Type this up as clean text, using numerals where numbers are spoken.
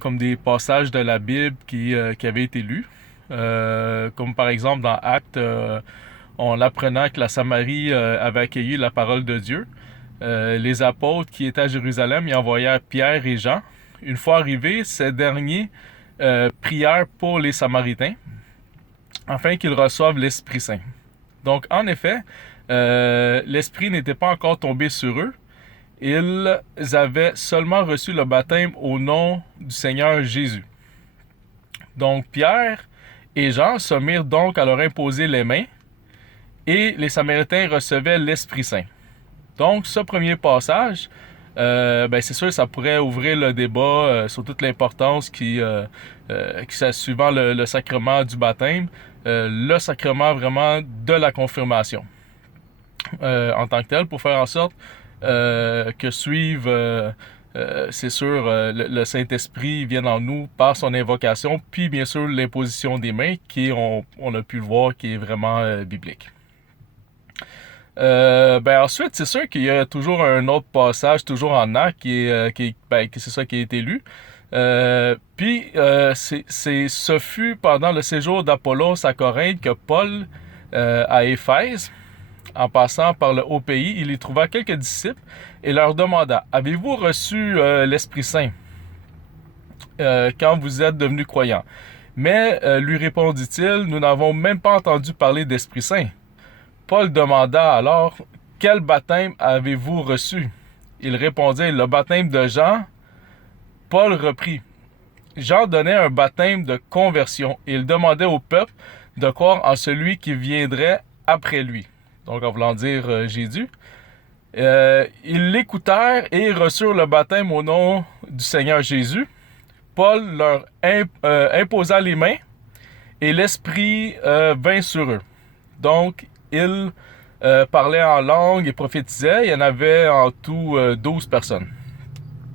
comme des passages de la Bible qui avaient été lus. Comme par exemple dans Actes, on apprenant que la Samarie avait accueilli la parole de Dieu. Les apôtres qui étaient à Jérusalem y envoyèrent Pierre et Jean. Une fois arrivés, ces derniers prièrent pour les Samaritains afin qu'ils reçoivent l'Esprit Saint. Donc, en effet, l'Esprit n'était pas encore tombé sur eux. Ils avaient seulement reçu le baptême au nom du Seigneur Jésus. Donc, Pierre et Jean se mirent donc à leur imposer les mains et les Samaritains recevaient l'Esprit Saint. Donc, ce premier passage, c'est sûr, ça pourrait ouvrir le débat sur toute l'importance qui suivant le sacrement du baptême, le sacrement vraiment de la confirmation en tant que tel, pour faire en sorte que suive, c'est sûr, le Saint-Esprit vienne en nous par son invocation, puis bien sûr l'imposition des mains, qui on a pu le voir, qui est vraiment biblique. Ensuite, c'est sûr qu'il y a toujours un autre passage, toujours en Actes, c'est ça qui a été lu. Ce fut pendant le séjour d'Apollos à Corinthe que Paul, à Éphèse, en passant par le haut pays, il y trouva quelques disciples et leur demanda: avez-vous reçu l'Esprit Saint quand vous êtes devenus croyants? Mais lui répondit-il: nous n'avons même pas entendu parler d'Esprit Saint. Paul demanda alors: quel baptême avez-vous reçu? Ils répondirent: le baptême de Jean. Paul reprit: Jean donnait un baptême de conversion et il demandait au peuple de croire en celui qui viendrait après lui. Donc, en voulant dire Jésus. Ils l'écoutèrent et reçurent le baptême au nom du Seigneur Jésus. Paul leur imposa les mains et l'Esprit vint sur eux. Donc, ils parlaient en langue et prophétisaient. Il y en avait en tout 12 personnes.